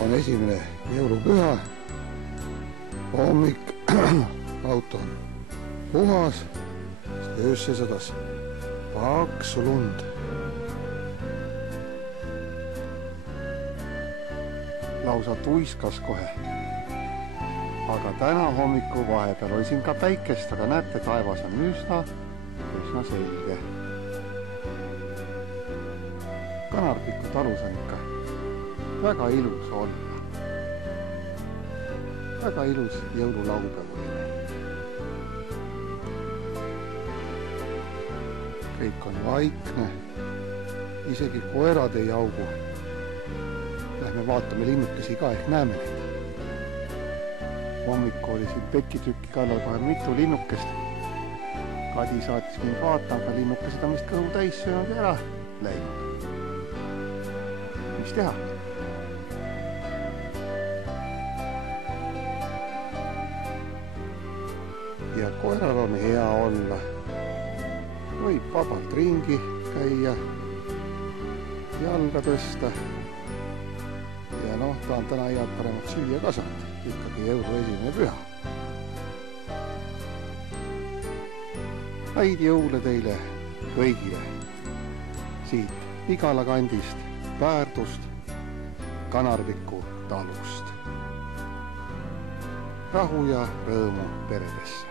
on esimene jõulupüha, hommik, auto on puhas, sest öösse sadas paksu lund. Lausa tuiskas kohe. Aga täna hommiku vahepeal oli siin ka päikest, aga näete, taevas on üsna selge. Kanarpiku talus on ikka väga ilus olla. Väga ilus jõululaupäev oli. Kõik on vaikne, isegi koerad ei jaugu. Lähme vaatame linnukesi ka, ehk näeme neid. Hommiku oli siin pekitükki kallal kohe mitu linnukest. Kadi saatis mind vaatama, aga linnukesed on vist kõhu täis söönud ja ära läinud. Mis teha? Ja koeral on hea olla. Võib vabalt ringi käia, jalga tõsta. Ja noh, ta on täna head paremat süüa ka saanud. Ikkagi jõulu esimene püha. Häid jõule teile kõigile. Siit Igala kandist, Päärdust, Kanarviku talust. Rahu ja rõõmu peredesse.